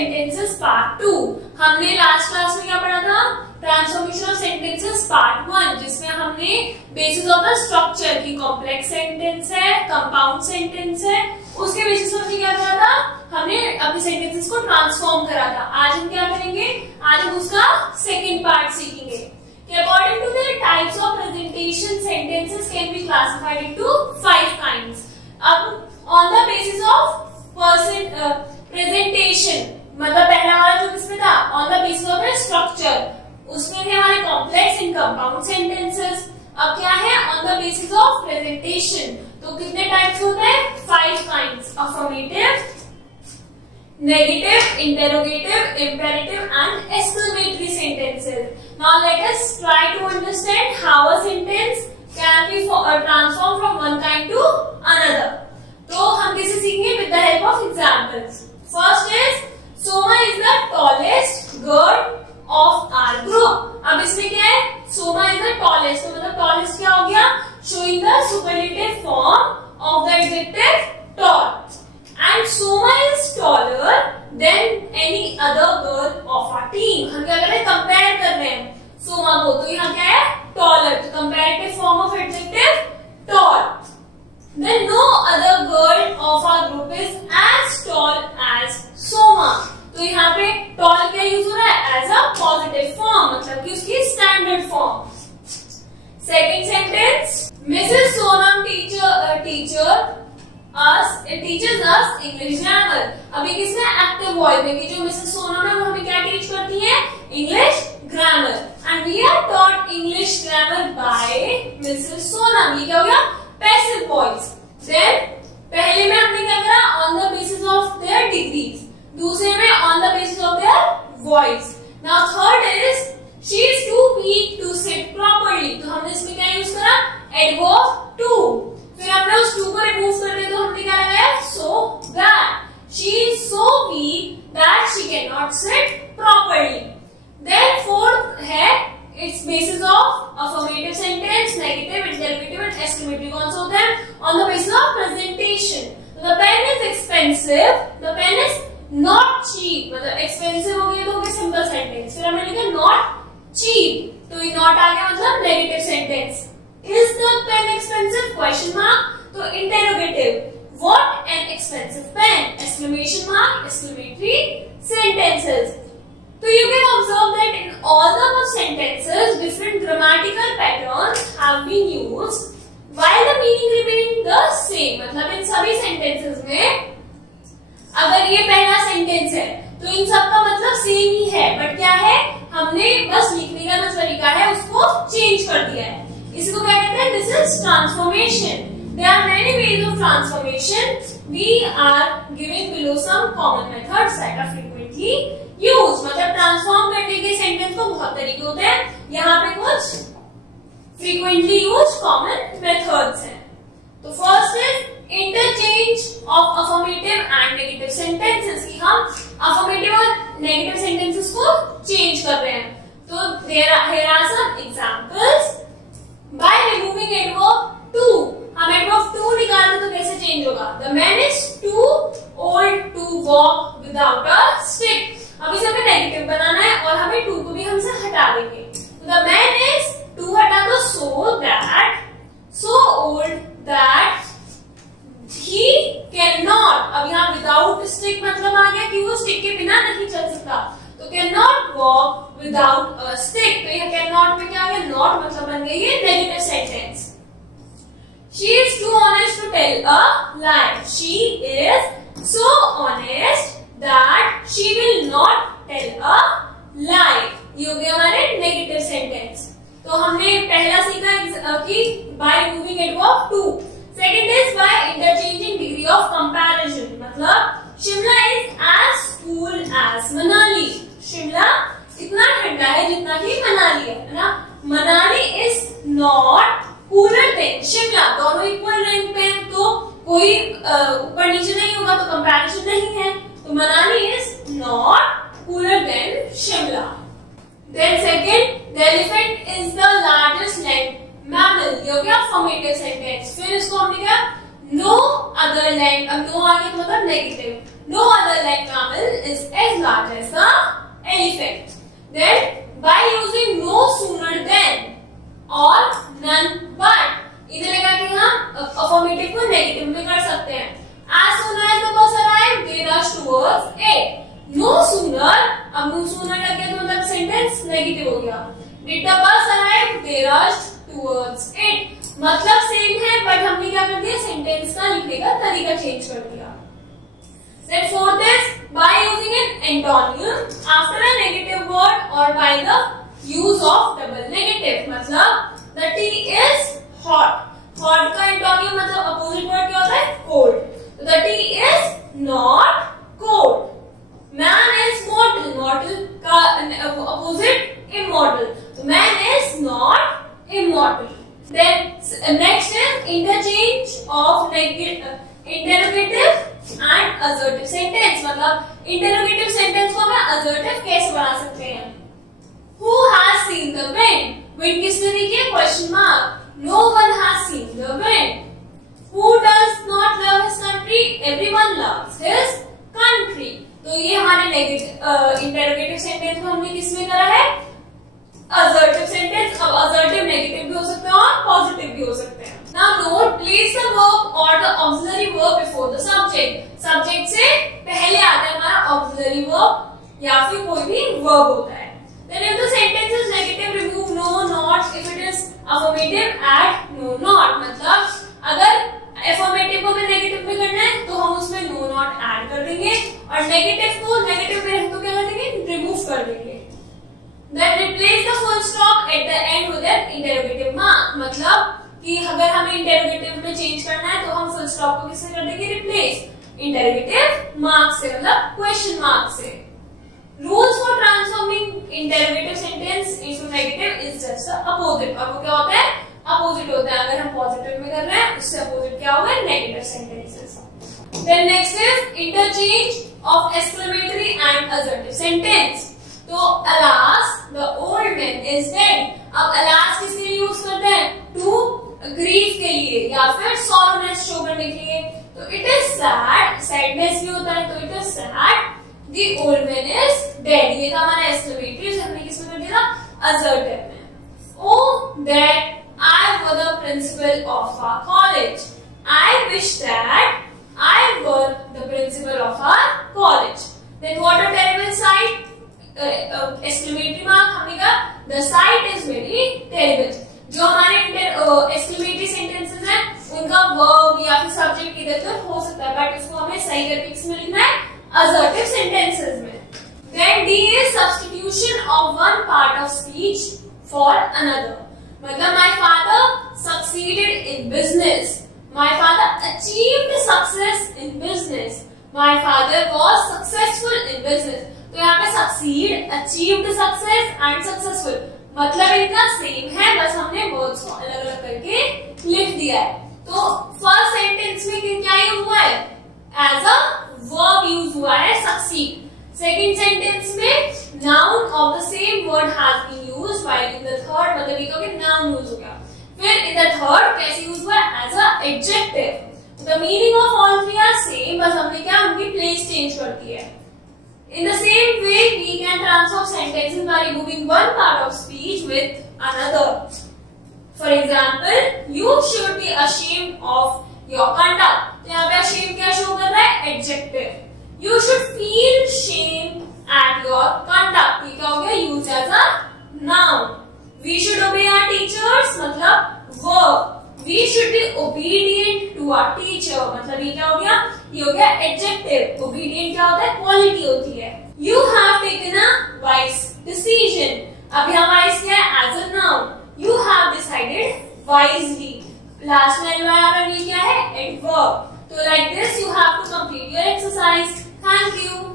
Sentences part 2। हमने last class में क्या पढ़ा था? ट्रांसफॉर्मेशन ऑफ सेंटेंसेस पार्ट 1, जिसमें हमने बेसिस ऑफ द स्ट्रक्चर की कॉम्प्लेक्स सेंटेंस है, कंपाउंड सेंटेंस है, उसके बेसिस पर क्या करा था? हमने अपने सेंटेंसेस को ट्रांसफॉर्म करा था। आज हम क्या करेंगे? आज हम उसका सेकंड पार्ट सीखेंगे। According to the types of presentation, sentences can be classified into 5 kinds. अब on the basis of presentation, मतलब पहला वाला जो किसमें था? On the basis of the structure, उसमें थे हमारे complex and compound sentences। अब क्या है? On the basis of presentation, तो कितने टाइप्स होते हैं? 5 kinds: affirmative, negative, interrogative, imperative and exclamatory sentences. Now let us try to understand how a sentence can be transformed from one kind to another. तो हम कैसे सीखेंगे? With the help of examples. First is Soma is the tallest girl of our group. अब इसमें क्या है? Soma is the tallest, तो मतलब tallest क्या हो गया? Showing the superlative form of the adjective tall. And Soma is taller than any other girl of our team. हम क्या कर रहे हैं? कंपेयर कर रहे हैं सोमा को, तो यहाँ क्या है? taller, तो comparative form of adjective tall. Then no other girl of our group is as tall as Soma. तो यहाँ पे tall क्या यूज हो रहा है? एज अ पॉजिटिव फॉर्म, मतलब कि उसकी standard form. Second sentence, Mrs. Sonam teaches us English grammar. अभी किसमें? एक्टिव वॉइस में, कि जो मिसेस सोनम है वो हमें क्या टीच करती है? English grammar. And we are taught English grammar by Mrs Sonam. ये क्या हो गया? Passive voice. देन पहले में हमने क्या करा? On the basis of their degrees, दूसरे में on the basis of their voice. Now third is she is too weak to sit properly, तो हमने इसमें क्या यूज करा? Adverb too. फिर हमने उस टू को रिमूव कर दिया, तो हमने क्या लगाया? So that she is so weak that she can not sit properly. Then fourth है it's basis of affirmative sentence, negative, interrogative and exclamatory. कौन सा होता है? On the basis of presentation. The pen is expensive, the pen is not cheap, मतलब expensive हो गया तो हो गया सिंपल सेंटेंस। फिर हमने लिखा नॉट चीप, तो ये नॉट आ गया मतलब negative sentence. Is the pen expensive? Question mark. तो interrogative. What an expensive pen! Exclamation mark. Exclamatory sentences. So you can observe that in all the above sentences, different grammatical patterns have been used, while the meaning remaining the same. मतलब इन सभी sentences में, अगर ये पहला sentence है, तो इन सब का मतलब सेम ही है, बट क्या है? हमने बस लिखने का जो तरीका है उसको चेंज कर दिया है। इसको क्या कहते हैं? This is transformation. There are many ways of transformation. We are giving below some common methods that are frequently used. मतलब ट्रांसफॉर्म करने के सेंटेंस को बहुत तरीके होते हैं, यहाँ पे कुछ फ्रीक्वेंटली यूज्ड कॉमन मेथड्स हैं। तो first is interchange of affirmative and negative sentences, कि हम अफर्मेटिव और नेगेटिव सेंटेंसेस को चेंज कर रहे हैं। तो there are some examples. By removing adverb to, हम adverb to निकालते तो कैसे चेंज होगा? The man is too old to walk without a stick. अब इसे हमें नेगेटिव बनाना है और हमें to को भी हमसे हटा देंगे। The man is to हटा दो so old that he cannot, अब यहाँ without stick मतलब आ गया कि वो stick के बिना नहीं चल सकता, तो cannot walk without a stick। तो यह cannot में क्या आ गया? Not, मतलब बन गई ये negative sentence। She is too honest to tell a lie. She is so honest that she will not tell a lie। ये हो गया हमारे negative sentence। तो हमने पहला सीखा कि by removing adverb to। Second is by interchanging degree of comparison, मतलब Shimla is as cool as Manali. Shimla इतना ठंडा है जितना कि मनाली है ना। Manali is not cooler than Shimla. दोनों इक्वल रैंक पे हैं, तो कोई ऊपर नीचे नहीं होगा, तो कंपैरिजन नहीं है। तो Manali is not cooler than Shimla. Then second, the elephant is the largest land mammal. ये हो गया अफर्मेटिव सेंटेंस। फिर इसको हमने क्या? नो other land, अब no आगे तो मतलब negative. No other land mammal is as large as the elephant. Then by using no sooner than or none but, इधर लगा कि हम affirmative को negative में कर सकते हैं. As soon as the bus arrived, they rushed towards it. No sooner, अब no sooner लग गया तो मतलब sentence negative हो गया. Did the bus arrive? They rushed towards it. मतलब सेम है बट हमने क्या कर दिया, सेंटेंस का लिखने का तरीका चेंज कर दिया. Then fourth is by using an antonym after a negative word or by the use of double negative. मतलब the tea is hot. Hot का antonym मतलब opposite word क्या होता है, cold. So the tea is not cold. Man is mortal. Mortal का opposite immortal. So man is not immortal. Then next is interchange of interrogative and assertive sentence. मतलब interrogative sentence को हमें assertive कैसे बना सकते हैं? Who has seen the wind? Wind किसने देखी है? Question mark. No one has seen the wind. Who does not love his country? Everyone loves his country. तो ये हमारे negative interrogative sentence को हमने किसमें करा है? Assertive sentence. अब assertive negative भी हो सकते हैं और positive भी हो सकते हैं. Now note, place the verb or the auxiliary verb before the subject. Subject से पहले आता है हमारा auxiliary verb या फिर कोई भी verb होता है. Then if the sentence is negative, remove no, not. If it is affirmative, add no, not. मतलब अगर affirmative को भी negative में करना है तो हम उसमें no, not add कर देंगे और negative को negative में तो क्या कर देंगे, remove कर देंगे. Then replace the full stop at the end with an interrogative mark. मतलब कि अगर हमें interrogative में change करना है तो हम full stop को किससे कर देंगे, replace interrogative mark से, मतलब question mark से. Rules for transforming interrogative sentence into negative is just the opposite. और वो क्या होता है, opposite होता है. अगर हम positive में कर रहे हैं उससे opposite क्या होगा, negative sentences. Then next is interchange of exclamatory and assertive sentence. तो alas the old man is dead. अब alas किसके लिए यूज करते हैं, to grief के लिए या फिर sorrowness शो करने के लिए. तो it is sad, sadness भी होता है. तो it is sad the old man is dead. ये था हमारा exclamatory, हमने किसमें कर दिया, assertive में. Oh that I were the principal of our college. I wish that I were the principal of our college. Then what a terrible sight. Exclamatory mark हमने कहा the sight is very terrible. जो हमारे exclamatory sentences हैं उनका verb या फिर subject इधर उधर हो सकता है बट उसको हमें सही करके किसमें लिखना है, assertive sentences में. Then D is substitution of one part of speech for another. मतलब my father succeeded in business. My father achieved success in business. My father was successful in business. तो यहाँ पे succeed, achieved success and successful मतलब इनका same है, बस हमने words को अलग अलग करके लिख दिया है. तो फर्स्ट सेंटेंस में क्या यूज हुआ है, एज अ वर्ब यूज हुआ है succeed. सेकेंड सेंटेंस में noun of the same word has been used, while in the third मतलब ये कहोगे नाउन यूज हो गया. फिर इन द थर्ड कैसे यूज हुआ है, as a adjective. The meaning of all three are same, बस हमने क्या उनकी प्लेस चेंज कर दी है. In the same way, we can transform sentences by removing one part of speech with another. For example, you should be ashamed of your conduct. तो यहाँ पे ashamed क्या शो कर रहा है, adjective. You should feel shame at your conduct. ये क्या हो गया, used as a noun. We should obey our teachers मतलब verb. We should be obedient to our teacher मतलब ये क्या हो गया, ये हो गया adjective. Obedient क्या होता है, quality होती है. You have taken a wise decision. अब यहाँ wise क्या है, as a noun. You have decided wisely. Last line वाला ये क्या है, adverb. So like this you have to complete your exercise. Thank you.